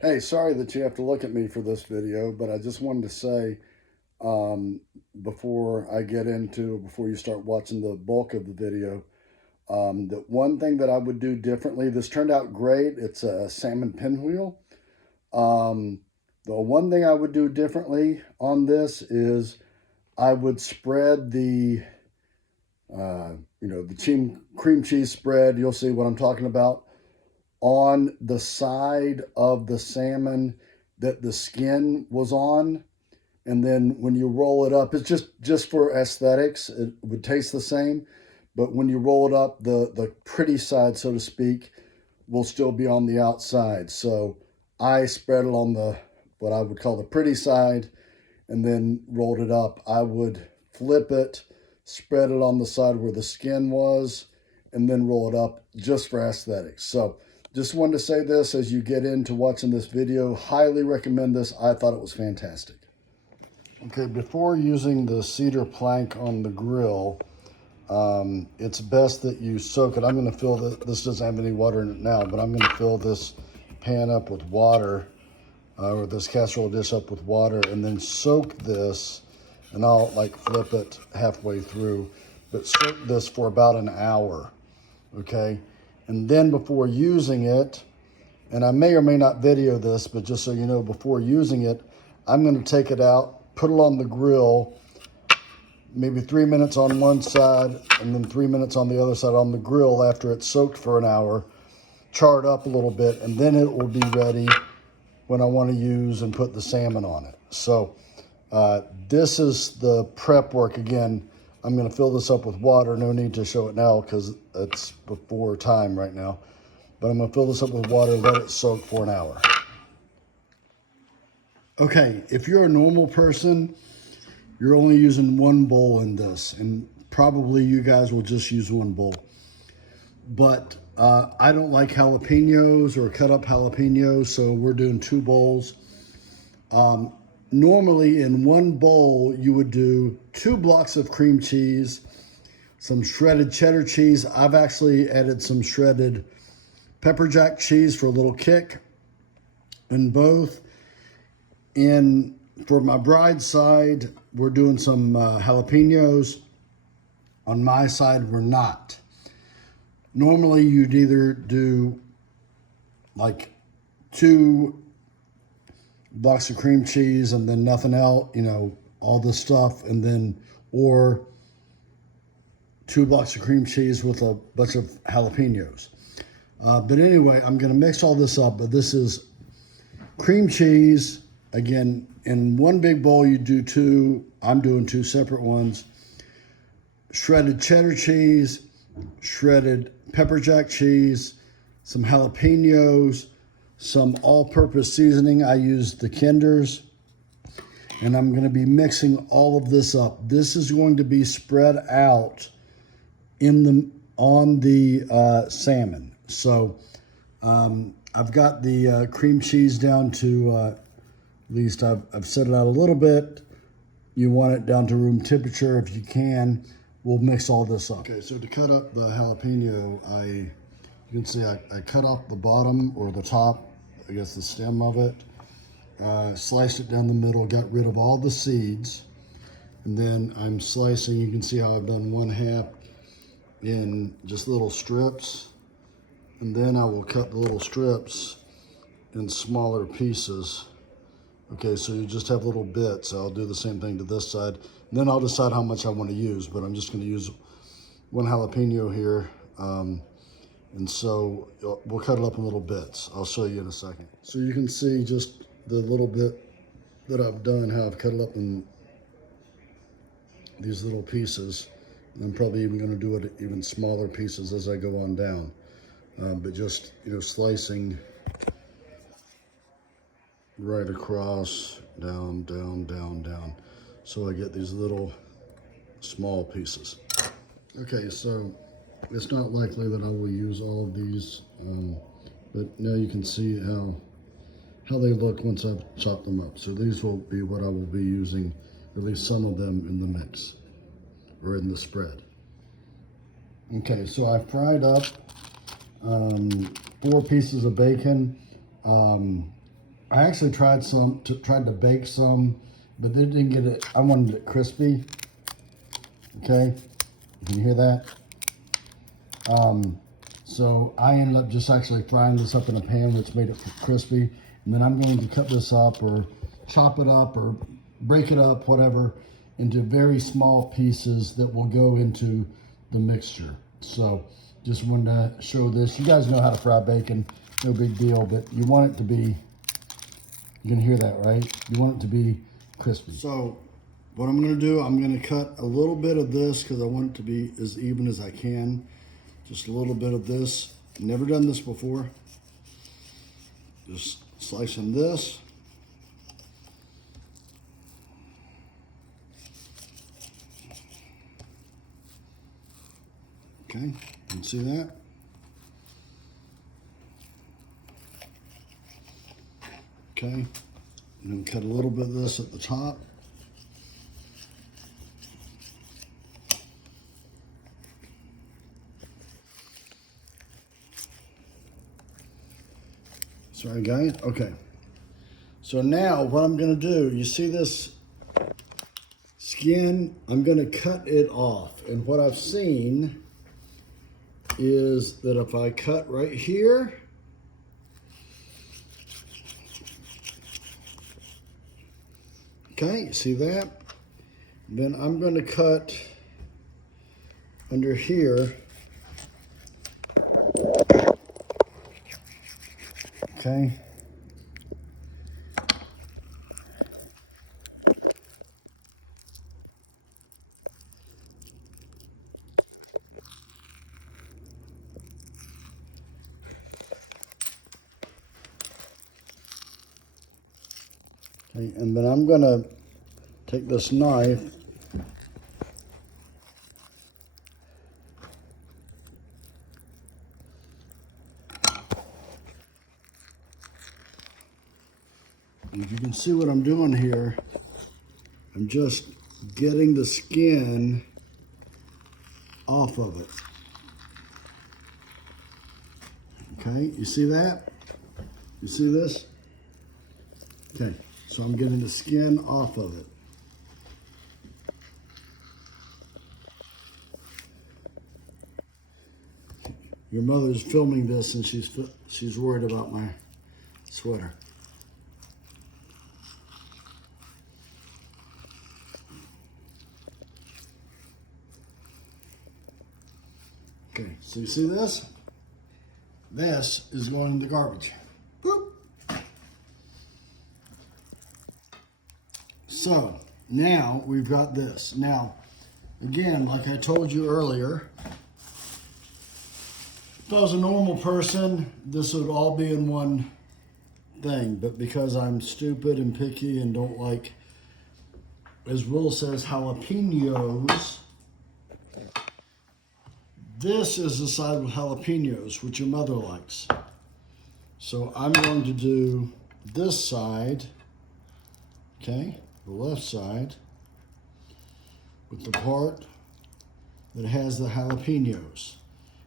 Hey, sorry that you have to look at me for this video, but I just wanted to say um, before you start watching the bulk of the video, that one thing that I would do differently, this turned out great. It's a salmon pinwheel. Um, the one thing I would do differently on this is I would spread uh, the cream cheese spread. You'll see what I'm talking about on the side of the salmon that the skin was on. And then when you roll it up, it's just for aesthetics. It would taste the same, but when you roll it up, the pretty side, so to speak, will still be on the outside. So I spread it on the what I would call the pretty side, and then rolled it up. I would flip it, spread it on the side where the skin was, and then roll it up just for aesthetics. So just wanted to say this as you get into watching this video. Highly recommend this. I thought it was fantastic. Okay, before using the cedar plank on the grill, it's best that you soak it. I'm going to fill this doesn't have any water in it now, but I'm going to fill this pan up with water, or this casserole dish up with water, and then soak this, and I'll like flip it halfway through, but soak this for about an hour, okay? And then before using it, and I may or may not video this, but just so you know, before using it, I'm going to take it out, put it on the grill, maybe 3 minutes on one side and then 3 minutes on the other side on the grill after it's soaked for an hour, char it up a little bit, and then it will be ready when I want to use and put the salmon on it. So this is the prep work. Again, I'm going to fill this up with water. No need to show it now because it's before time right now. But I'm going to fill this up with water, let it soak for an hour. Okay, if you're a normal person, you're only using one bowl in this, and probably you guys will just use one bowl. But I don't like jalapenos or cut up jalapenos, so we're doing two bowls. Normally in one bowl, you would do 2 blocks of cream cheese, some shredded cheddar cheese. I've actually added some shredded pepper jack cheese for a little kick in both. For my bride's side, we're doing some jalapenos. On my side, we're not. Normally, you'd either do like 2 blocks of cream cheese and then nothing else, all this stuff, and then, or 2 blocks of cream cheese with a bunch of jalapenos. But anyway, I'm going to mix all this up, but this is cream cheese. Again, in one big bowl, you do 2. I'm doing 2 separate ones. Shredded cheddar cheese, shredded pepper jack cheese, some jalapenos, some all-purpose seasoning. I used the Kinder's, and I'm going to be mixing all of this up. This is going to be spread out on the salmon. So I've got the cream cheese down to at least I've set it out a little bit. You want it down to room temperature if you can. We'll mix all this up. Okay, so to cut up the jalapeno, you can see I cut off the bottom or the top, I guess the stem of it, sliced it down the middle, got rid of all the seeds, and then I'm slicing. You can see how I've done 1/2 in just little strips, and then I will cut the little strips in smaller pieces. Okay, so you just have little bits. I'll do the same thing to this side. And then I'll decide how much I want to use, but I'm just going to use 1 jalapeno here. And so we'll cut it up in little bits. I'll show you in a second. So you can see just the little bit that I've done, how I've cut it up in these little pieces. And I'm probably even going to do it even smaller pieces as I go on down. But just, slicing right across, down, down, down, down. So I get these little small pieces. Okay, so it's not likely that I will use all of these, but now you can see how they look once I've chopped them up. So these will be what I will be using, at least some of them in the mix, or in the spread. Okay, so I fried up 4 pieces of bacon. I actually tried to bake some, but they didn't get it. I wanted it crispy. Okay, can you hear that? So I ended up just actually frying this up in a pan, which made it crispy. And then I'm going to cut this up or chop it up or break it up, whatever, into very small pieces that will go into the mixture. So just wanted to show this. You guys know how to fry bacon, no big deal, but you want it to be, you can hear that, right? You want it to be crispy. So what I'm going to do, I'm going to cut a little bit of this because I want it to be as even as I can. Just a little bit of this. Never done this before. Just slicing this. Okay, you can see that. Okay, and then cut a little bit of this at the top. Sorry guys, okay. So now what I'm gonna do, you see this skin? I'm gonna cut it off. And what I've seen is that if I cut right here, okay, you see that? Then I'm gonna cut under here. Okay. Okay, and then I'm gonna take this knife and if you can see what I'm doing here, I'm just getting the skin off of it. Okay, you see that? You see this? Okay, so I'm getting the skin off of it. Your mother's filming this and she's worried about my sweater. Okay, so you see this? This is going in the garbage. Boop. So now we've got this. Now, again, like I told you earlier, if I was a normal person, this would all be in one thing. But because I'm stupid and picky and don't like, as Will says, jalapenos, this is the side with jalapenos, which your mother likes. So I'm going to do this side, okay, the left side, with the part that has the jalapenos.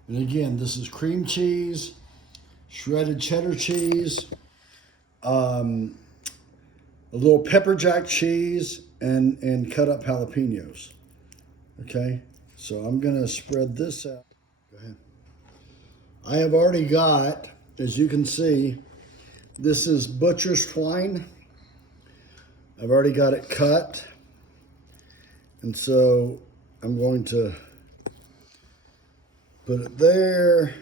And again, this is cream cheese, shredded cheddar cheese, a little pepper jack cheese, and cut up jalapenos, okay? So I'm gonna spread this out. Go ahead. I have already got, as you can see, this is butcher's twine. I've already got it cut. And so I'm going to put it there.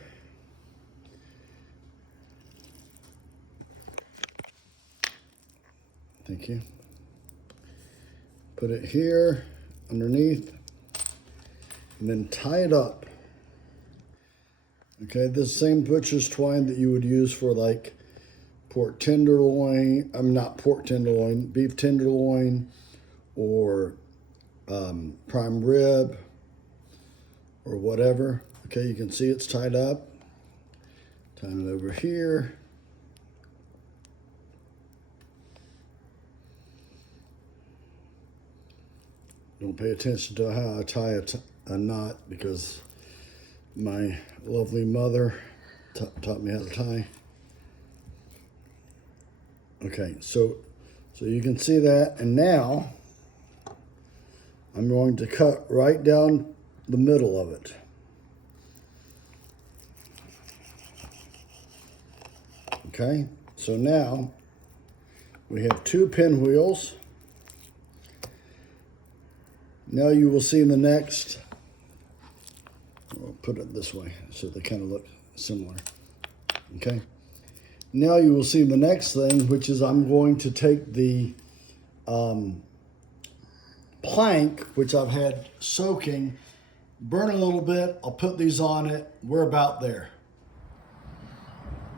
Thank you. Put it here underneath. And then tie it up. Okay, this same butcher's twine that you would use for like pork tenderloin, not pork tenderloin, beef tenderloin, or prime rib, or whatever. Okay, you can see it's tied up. Tying it over here. Don't pay attention to how I tie a knot because my lovely mother taught me how to tie. Okay, so you can see that, and now I'm going to cut right down the middle of it. Okay, so now we have 2 pinwheels. Now you will see in the next, I'll put it this way so they kind of look similar. Okay, now you will see the next thing, which is I'm going to take the plank, which I've had soaking, burn a little bit. I'll put these on it. We're about there.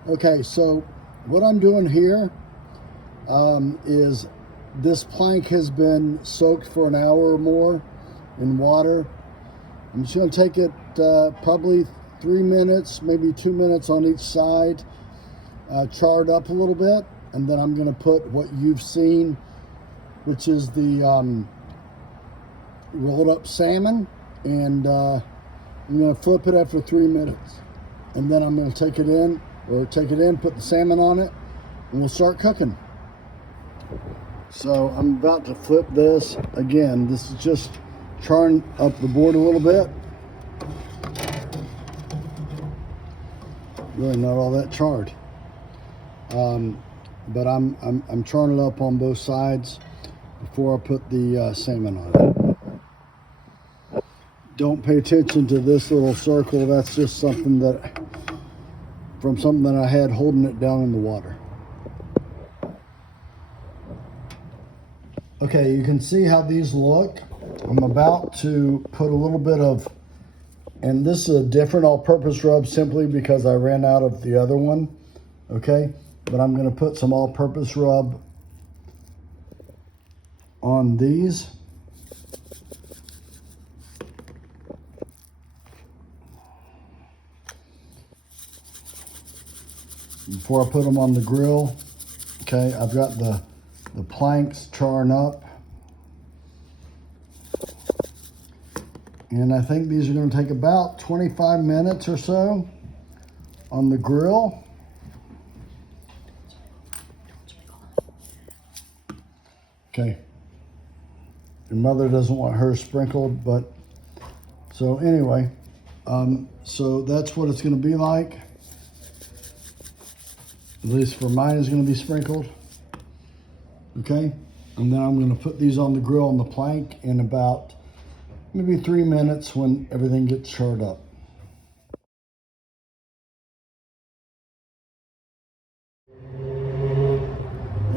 Okay, so what I'm doing here is this plank has been soaked for an hour or more in water. I'm just going to take it probably 3 minutes, maybe 2 minutes on each side, char it up a little bit, and then I'm going to put what you've seen, which is the rolled up salmon, and I'm going to flip it after 3 minutes, and then I'm going to take it in, put the salmon on it, and we'll start cooking. So I'm about to flip this. Again, this is just charring up the board a little bit. Really not all that charred. But I'm charring it up on both sides before I put the salmon on it. Don't pay attention to this little circle. That's just something that I had holding it down in the water. Okay, you can see how these look. I'm about to put a little bit of, and this is a different all-purpose rub simply because I ran out of the other one, okay? But I'm gonna put some all-purpose rub on these. Before I put them on the grill, okay, I've got the planks charring up. And I think these are going to take about 25 minutes or so on the grill. Okay. Your mother doesn't want hers sprinkled, but so anyway, so that's what it's going to be like. At least for mine is going to be sprinkled. Okay. And then I'm going to put these on the grill on the plank in about maybe 3 minutes when everything gets charred up.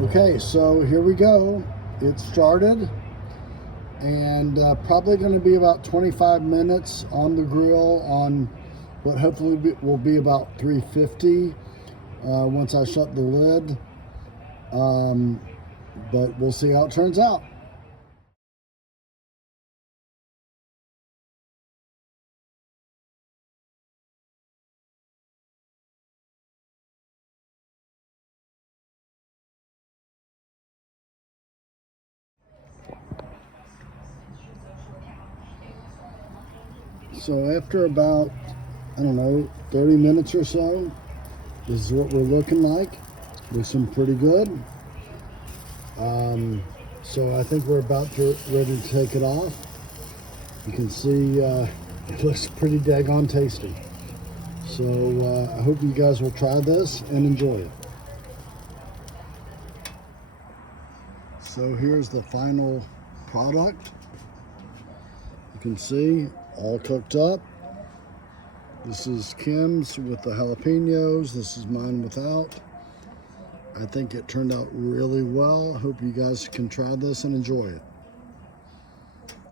Okay, so here we go. It started, and probably going to be about 25 minutes on the grill on what hopefully will be about 350 once I shut the lid. But we'll see how it turns out. So after about, I don't know, 30 minutes or so, this is what we're looking like. Looking pretty good. So I think we're about ready to take it off. You can see it looks pretty daggone tasty. So I hope you guys will try this and enjoy it. So here's the final product. You can see all cooked up. This is Kim's with the jalapenos. This is mine without. I think it turned out really well. I hope you guys can try this and enjoy it.